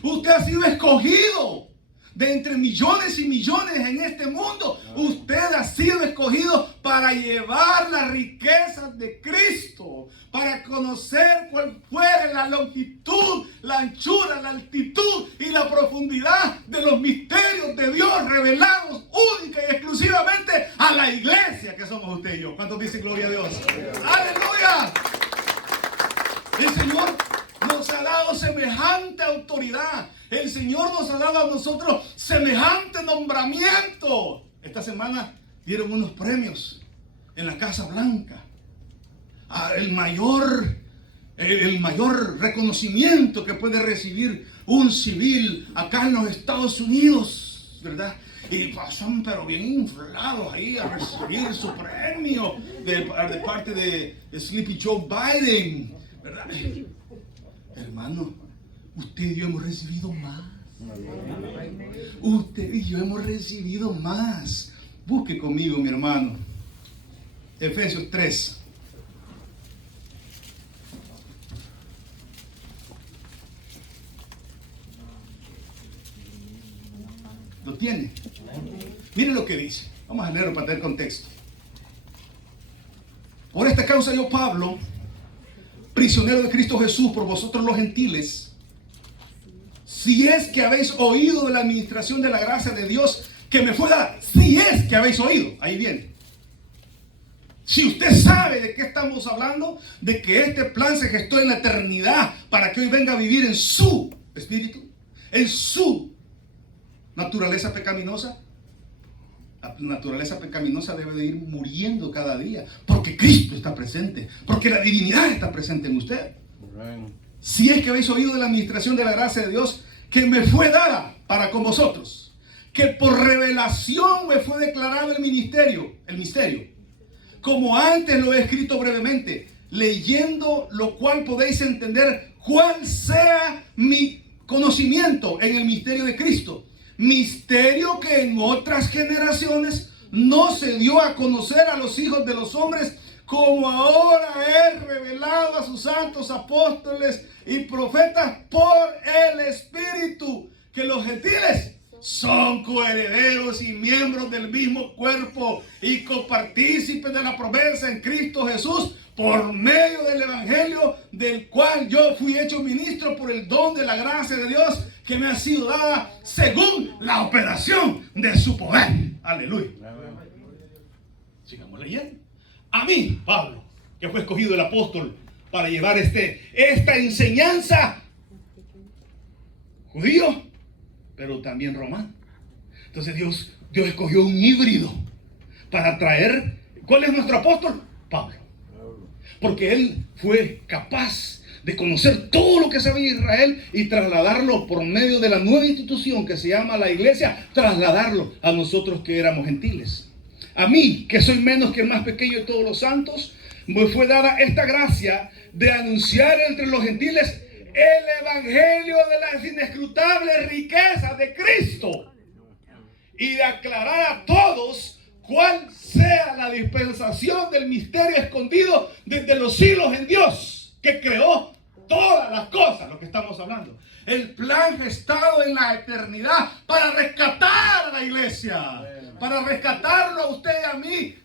Usted ha sido escogido de entre millones y millones en este mundo. Usted ha sido escogido para llevar las riquezas de Cristo, para conocer cuál fuera la longitud, la anchura, la altitud y la profundidad de los misterios de Dios revelados única y exclusivamente a la iglesia que somos usted y yo. ¿Cuántos dicen gloria a Dios? ¡Aleluya! El Señor nos ha dado semejante autoridad. El Señor nos ha dado a nosotros semejante nombramiento. Esta semana dieron unos premios en la Casa Blanca. El mayor reconocimiento que puede recibir un civil acá en los Estados Unidos, ¿verdad? Y pasan pero bien inflados ahí a recibir su premio de parte de Sleepy Joe Biden, ¿verdad? Hermano, usted y yo hemos recibido más. Usted y yo hemos recibido más. Busque conmigo, mi hermano, Efesios 3. ¿Lo tiene? Miren lo que dice. Vamos a leerlo para tener contexto. Por esta causa yo, Pablo, prisionero de Cristo Jesús por vosotros los gentiles, si es que habéis oído de la administración de la gracia de Dios que me fue dada. Si es que habéis oído, ahí viene. Si usted sabe de qué estamos hablando, de que este plan se gestó en la eternidad para que hoy venga a vivir en su espíritu, en su naturaleza pecaminosa. La naturaleza pecaminosa debe de ir muriendo cada día, porque Cristo está presente, porque la divinidad está presente en usted. Si es que habéis oído de la administración de la gracia de Dios que me fue dada para con vosotros, que por revelación me fue declarado el misterio, como antes lo he escrito brevemente, leyendo lo cual podéis entender cuál sea mi conocimiento en el misterio de Cristo. Misterio que en otras generaciones no se dio a conocer a los hijos de los hombres, como ahora es revelado a sus santos apóstoles y profetas por el Espíritu, que los gentiles son coherederos y miembros del mismo cuerpo y copartícipes de la promesa en Cristo Jesús, por medio del Evangelio, del cual yo fui hecho ministro por el don de la gracia de Dios que me ha sido dada según la operación de su poder. Aleluya. Sigamos leyendo. A mí, Pablo, que fue escogido el apóstol para llevar esta enseñanza, judío, pero también romano. Entonces Dios escogió un híbrido para traer. ¿Cuál es nuestro apóstol? Pablo. Porque él fue capaz de conocer todo lo que sabía Israel y trasladarlo por medio de la nueva institución que se llama la iglesia, trasladarlo a nosotros que éramos gentiles. A mí, que soy menos que el más pequeño de todos los santos, me fue dada esta gracia de anunciar entre los gentiles el evangelio de las inescrutables riquezas de Cristo y de aclarar a todos cuál sea la dispensación del misterio escondido desde los siglos en Dios, que creó todas las cosas, lo que estamos hablando. El plan gestado en la eternidad para rescatar a la iglesia, para rescatarlo a usted y a mí,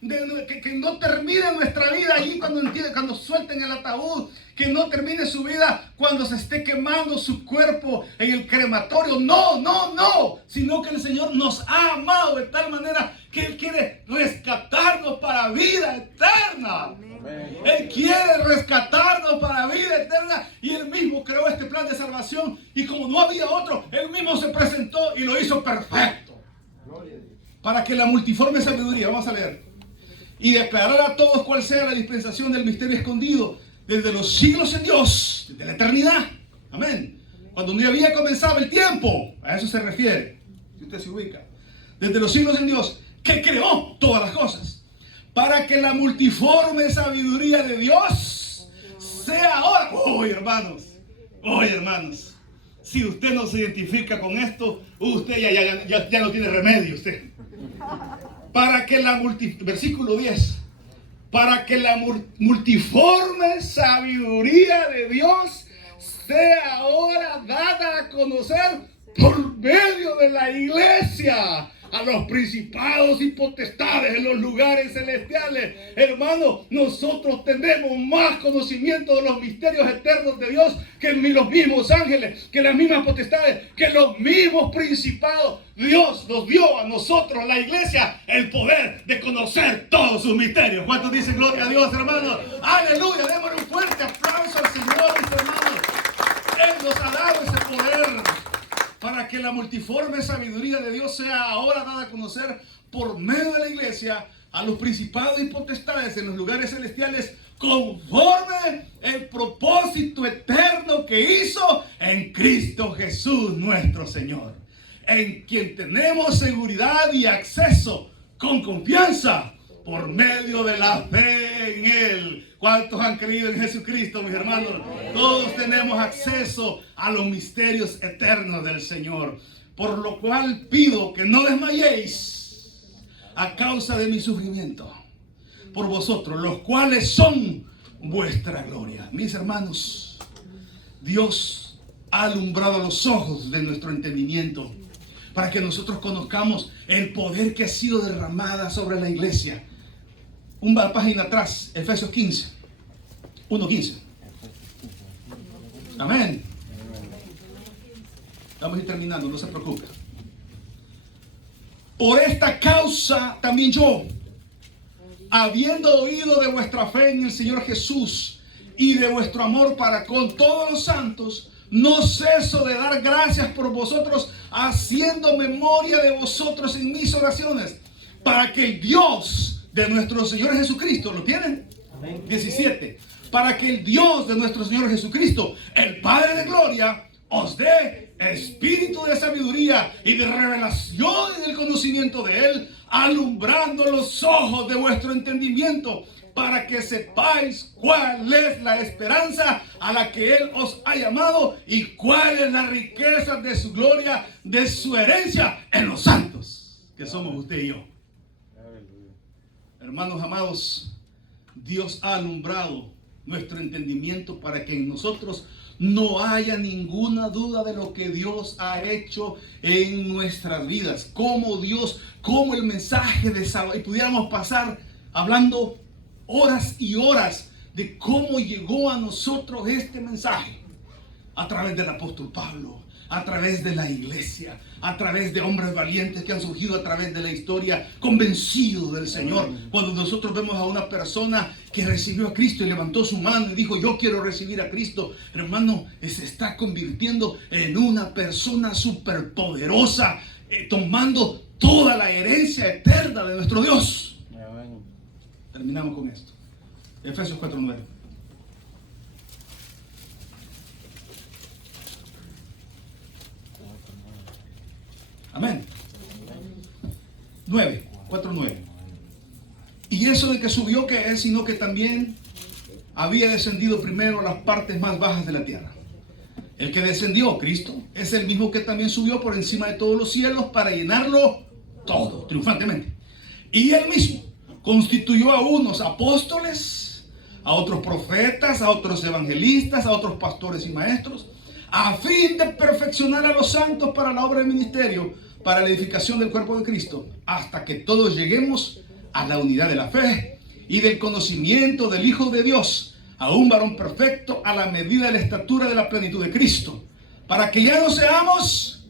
que no termine nuestra vida allí cuando suelten el ataúd, que no termine su vida cuando se esté quemando su cuerpo en el crematorio. No, sino que el Señor nos ha amado de tal manera que Él quiere rescatarnos para vida eterna. Amén. Él quiere rescatarnos para vida eterna y Él mismo creó este plan de salvación, y como no había otro, Él mismo se presentó y lo hizo perfecto. Para que la multiforme sabiduría, vamos a leer, y declarar a todos cuál sea la dispensación del misterio escondido desde los siglos en Dios, desde la eternidad. Amén. Cuando no había comenzado el tiempo, a eso se refiere, si usted se ubica. Desde los siglos en Dios, que creó todas las cosas, para que la multiforme sabiduría de Dios sea ahora. Oye, hermanos, si usted no se identifica con esto, usted ya no tiene remedio, usted. Para que versículo 10, para que la multiforme sabiduría de Dios sea ahora dada a conocer por medio de la iglesia a los principados y potestades en los lugares celestiales. Hermano, nosotros tenemos más conocimiento de los misterios eternos de Dios que los mismos ángeles, que las mismas potestades, que los mismos principados. Dios nos dio a nosotros, la iglesia, el poder de conocer todos sus misterios. ¿Cuántos dicen gloria a Dios, hermanos? Aleluya, démosle un fuerte aplauso al Señor, mis hermanos. Él nos ha dado ese poder para que la multiforme sabiduría de Dios sea ahora dada a conocer por medio de la iglesia a los principados y potestades en los lugares celestiales, conforme el propósito eterno que hizo en Cristo Jesús nuestro Señor, en quien tenemos seguridad y acceso con confianza por medio de la fe en Él. ¿Cuántos han creído en Jesucristo, mis hermanos? Todos tenemos acceso a los misterios eternos del Señor. Por lo cual pido que no desmayéis a causa de mi sufrimiento por vosotros, los cuales son vuestra gloria. Mis hermanos, Dios ha alumbrado los ojos de nuestro entendimiento para que nosotros conozcamos el poder que ha sido derramada sobre la iglesia. Una página atrás, Efesios 15, 1:15. Amén. Vamos a ir terminando, no se preocupe. Por esta causa también yo, habiendo oído de vuestra fe en el Señor Jesús y de vuestro amor para con todos los santos, no ceso de dar gracias por vosotros, haciendo memoria de vosotros en mis oraciones, para que el Dios de nuestro Señor Jesucristo, ¿lo tienen? Amén. 17. Para que el Dios de nuestro Señor Jesucristo, el Padre de gloria, os dé espíritu de sabiduría y de revelación y del conocimiento de Él, alumbrando los ojos de vuestro entendimiento, para que sepáis cuál es la esperanza a la que Él os ha llamado y cuál es la riqueza de su gloria, de su herencia en los santos, que somos usted y yo. Hermanos amados, Dios ha alumbrado nuestro entendimiento para que en nosotros no haya ninguna duda de lo que Dios ha hecho en nuestras vidas. Como Dios, como el mensaje de salvación. Y pudiéramos pasar hablando horas y horas de cómo llegó a nosotros este mensaje. A través del apóstol Pablo, a través de la iglesia, a través de hombres valientes que han surgido a través de la historia, convencidos del Señor. Cuando nosotros vemos a una persona que recibió a Cristo y levantó su mano y dijo: yo quiero recibir a Cristo, hermano, se está convirtiendo en una persona superpoderosa, tomando toda la herencia eterna de nuestro Dios. Terminamos con esto. Efesios 4:9. Amén. 4:9. Y eso de que subió, ¿qué es? Sino que también había descendido primero a las partes más bajas de la tierra. El que descendió, Cristo, es el mismo que también subió por encima de todos los cielos para llenarlo todo, triunfantemente. Y él mismo constituyó a unos apóstoles, a otros profetas, a otros evangelistas, a otros pastores y maestros, a fin de perfeccionar a los santos para la obra del ministerio, para la edificación del cuerpo de Cristo, hasta que todos lleguemos a la unidad de la fe y del conocimiento del Hijo de Dios, a un varón perfecto, a la medida de la estatura de la plenitud de Cristo, para que ya no seamos,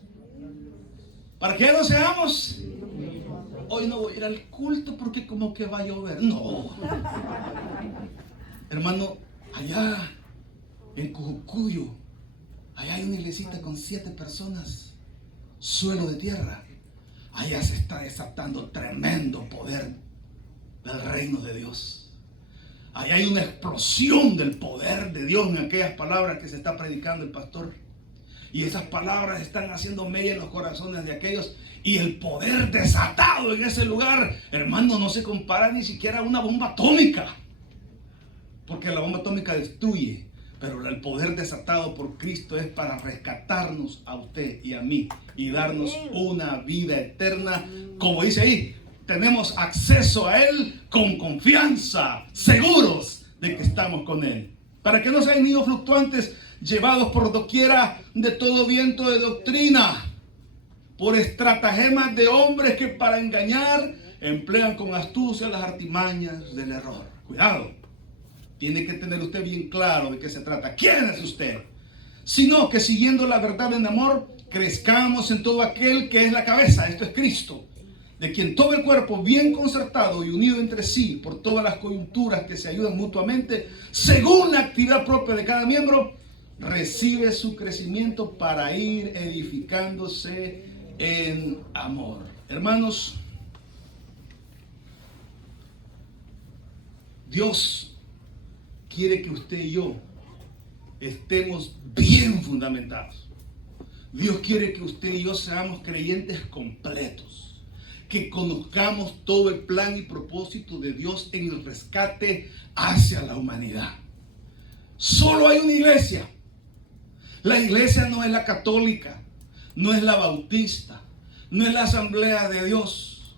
hoy no voy a ir al culto porque como que va a llover. No. Hermano, allá en Cujucuyo, allá hay una iglesita con 7 personas, suelo de tierra. Allá se está desatando tremendo poder del reino de Dios. Allá hay una explosión del poder de Dios en aquellas palabras que se está predicando el pastor. Y esas palabras están haciendo mella en los corazones de aquellos. Y el poder desatado en ese lugar, hermano, no se compara ni siquiera a una bomba atómica. Porque la bomba atómica destruye. Pero el poder desatado por Cristo es para rescatarnos a usted y a mí. Y darnos una vida eterna. Como dice ahí, tenemos acceso a Él con confianza, seguros de que estamos con Él. Para que no sean niños fluctuantes, llevados por doquiera de todo viento de doctrina, por estratagemas de hombres que para engañar emplean con astucia las artimañas del error. Cuidado, tiene que tener usted bien claro de qué se trata. ¿Quién es usted? Sino que siguiendo la verdad en amor, crezcamos en todo aquel que es la cabeza, esto es Cristo, de quien todo el cuerpo bien concertado y unido entre sí por todas las coyunturas que se ayudan mutuamente, según la actividad propia de cada miembro, recibe su crecimiento para ir edificándose en amor. Hermanos, Dios quiere que usted y yo estemos bien fundamentados. Dios quiere que usted y yo seamos creyentes completos, que conozcamos todo el plan y propósito de Dios en el rescate hacia la humanidad. Solo hay una iglesia. La iglesia no es la católica, no es la bautista, no es la Asamblea de Dios.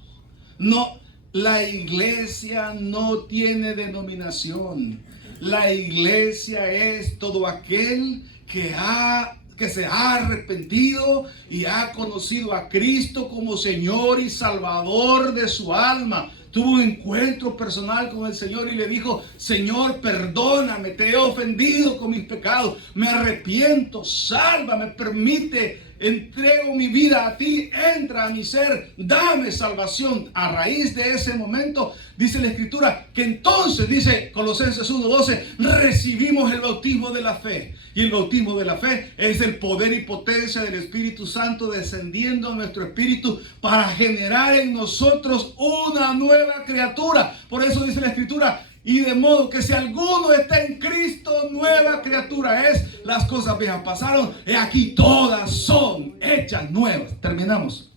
No, la iglesia no tiene denominación. La iglesia es todo aquel que se ha arrepentido y ha conocido a Cristo como Señor y Salvador de su alma. tuvo un encuentro personal con el Señor y le dijo: Señor, perdóname, te he ofendido con mis pecados, me arrepiento, sálvame, permite, entrego mi vida a ti, entra a mi ser, dame salvación. A raíz de ese momento, dice la Escritura, que entonces, dice Colosenses 1:12, recibimos el bautismo de la fe. Y el bautismo de la fe es el poder y potencia del Espíritu Santo descendiendo a nuestro espíritu para generar en nosotros una nueva criatura. Por eso dice la Escritura: y de modo que si alguno está en Cristo, nueva criatura es. Las cosas viejas pasaron, y aquí todas son hechas nuevas. Terminamos.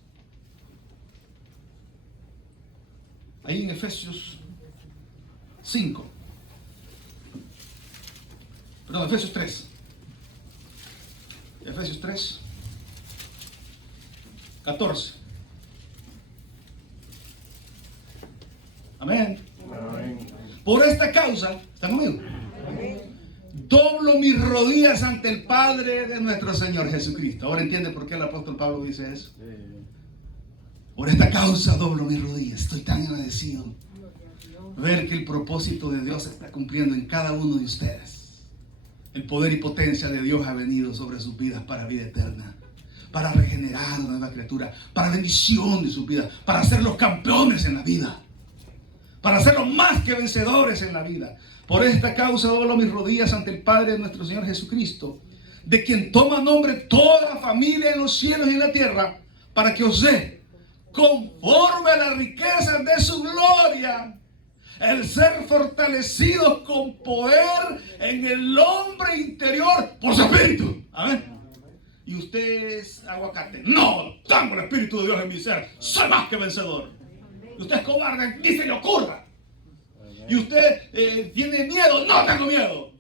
Ahí en Efesios 5. Perdón, Efesios 3. Efesios 3, 14. Amén. Amén. Por esta causa, ¿están conmigo? Amén. Doblo mis rodillas ante el Padre de nuestro Señor Jesucristo. Ahora entiende por qué el apóstol Pablo dice eso. Por esta causa doblo mis rodillas. Estoy tan agradecido ver que el propósito de Dios se está cumpliendo en cada uno de ustedes. El poder y potencia de Dios ha venido sobre sus vidas para vida eterna, para regenerar una nueva criatura, para bendición de sus vidas, para ser los campeones en la vida, para ser los más que vencedores en la vida. Por esta causa doblo mis rodillas ante el Padre de nuestro Señor Jesucristo, de quien toma nombre toda familia en los cielos y en la tierra, para que os dé, conforme a las riquezas de su gloria, el ser fortalecidos con poder en el hombre interior por su espíritu. Amén. Y usted es aguacate. No, tengo el Espíritu de Dios en mi ser. Soy más que vencedor. Y usted es cobarde, ni se le ocurra. Y usted tiene miedo. No tengo miedo.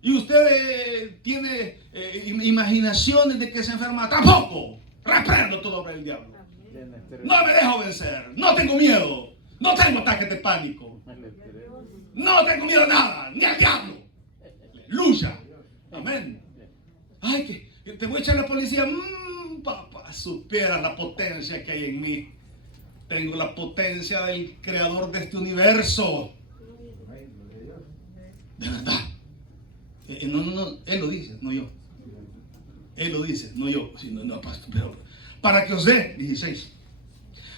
Y usted tiene imaginaciones de que se enferma. Tampoco. Reprendo todo obra del diablo. No me dejo vencer. No tengo miedo. No tengo ataques de pánico. No tengo miedo a nada, ni al diablo. Aleluya. Amén. Ay, que te voy a echar a la policía. Papá, supiera la potencia que hay en mí. Tengo la potencia del creador de este universo. De verdad. No, él lo dice, no yo. Él lo dice, no yo. Pero para que os dé, 16.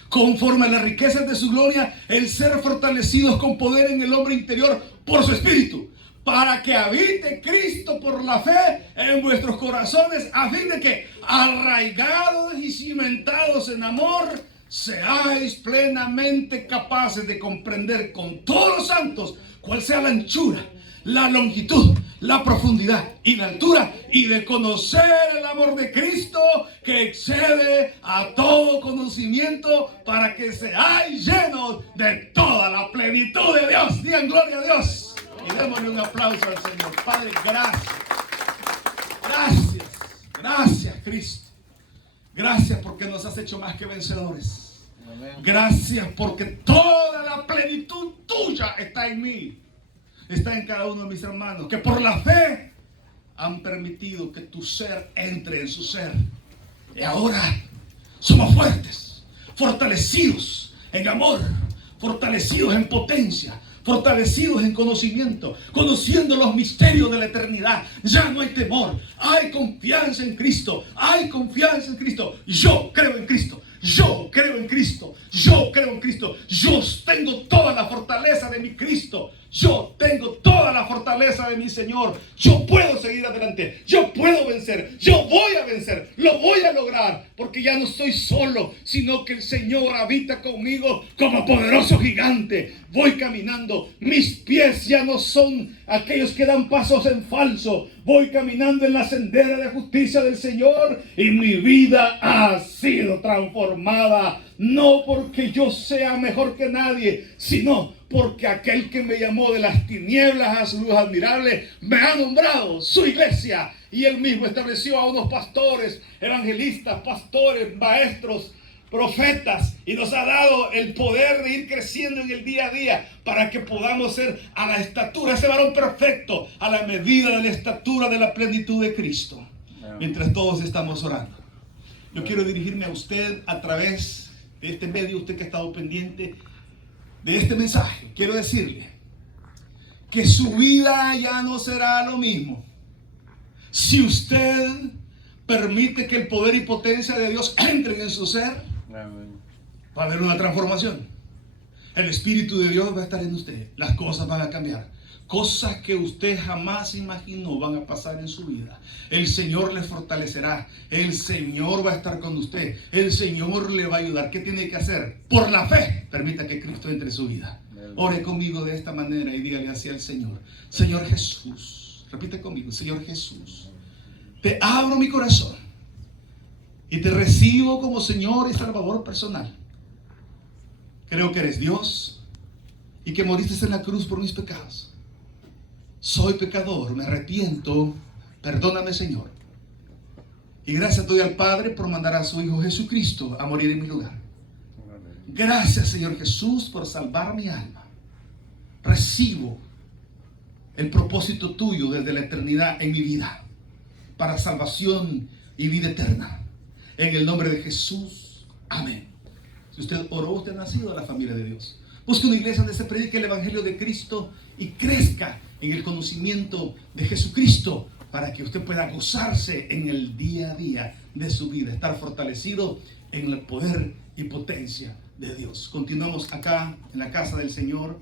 Conforme a las riquezas de su gloria, el ser fortalecidos con poder en el hombre interior por su espíritu, para que habite Cristo por la fe en vuestros corazones, a fin de que, arraigados y cimentados en amor, seáis plenamente capaces de comprender con todos los santos cuál sea la anchura, la longitud, la profundidad y la altura, y de conocer el amor de Cristo que excede a todo conocimiento, para que seáis llenos de toda la plenitud de Dios. Digan gloria a Dios y démosle un aplauso al Señor. Padre, gracias. Gracias. Gracias, Cristo. Gracias porque nos has hecho más que vencedores. Gracias porque toda la plenitud tuya está en mí. Está en cada uno de mis hermanos, que por la fe han permitido que tu ser entre en su ser. Y ahora somos fuertes, fortalecidos en amor, fortalecidos en potencia, fortalecidos en conocimiento, conociendo los misterios de la eternidad. Ya no hay temor, hay confianza en Cristo, hay confianza en Cristo. Yo creo en Cristo. Yo creo en Cristo, yo creo en Cristo, yo tengo toda la fortaleza de mi Cristo, yo tengo toda la fortaleza de mi Señor, yo puedo seguir adelante, yo puedo vencer, yo voy a vencer, lo voy a lograr, porque ya no estoy solo, sino que el Señor habita conmigo como poderoso gigante. Voy caminando, mis pies ya no son aquellos que dan pasos en falso, voy caminando en la sendera de justicia del Señor, y mi vida ha sido transformada, no porque yo sea mejor que nadie, sino porque aquel que me llamó de las tinieblas a su luz admirable me ha nombrado su iglesia, y él mismo estableció a unos pastores, evangelistas, pastores, maestros, profetas, y nos ha dado el poder de ir creciendo en el día a día para que podamos ser a la estatura, ese varón perfecto, a la medida de la estatura de la plenitud de Cristo. Mientras todos estamos orando, yo quiero dirigirme a usted a través de este medio, usted que ha estado pendiente de este mensaje, quiero decirle que su vida ya no será lo mismo si usted permite que el poder y potencia de Dios entren en su ser. Amén. Va a haber una transformación. El Espíritu de Dios va a estar en usted. Las cosas van a cambiar. Cosas que usted jamás imaginó van a pasar en su vida. El Señor le fortalecerá. El Señor va a estar con usted. El Señor le va a ayudar. ¿Qué tiene que hacer? Por la fe, permita que Cristo entre en su vida. Ore conmigo de esta manera y dígale así al Señor: Señor Jesús, repite conmigo: Señor Jesús, te abro mi corazón y te recibo como Señor y Salvador personal. Creo que eres Dios y que moriste en la cruz por mis pecados. Soy pecador, me arrepiento, perdóname, Señor. Y gracias doy al Padre por mandar a su Hijo Jesucristo a morir en mi lugar. Gracias, Señor Jesús, por salvar mi alma. Recibo el propósito tuyo desde la eternidad en mi vida, para salvación y vida eterna. En el nombre de Jesús, amén. Si usted oró, usted ha nacido a la familia de Dios. Busque una iglesia donde se predique el Evangelio de Cristo y crezca en el conocimiento de Jesucristo, para que usted pueda gozarse en el día a día de su vida, estar fortalecido en el poder y potencia de Dios. Continuamos acá en la casa del Señor.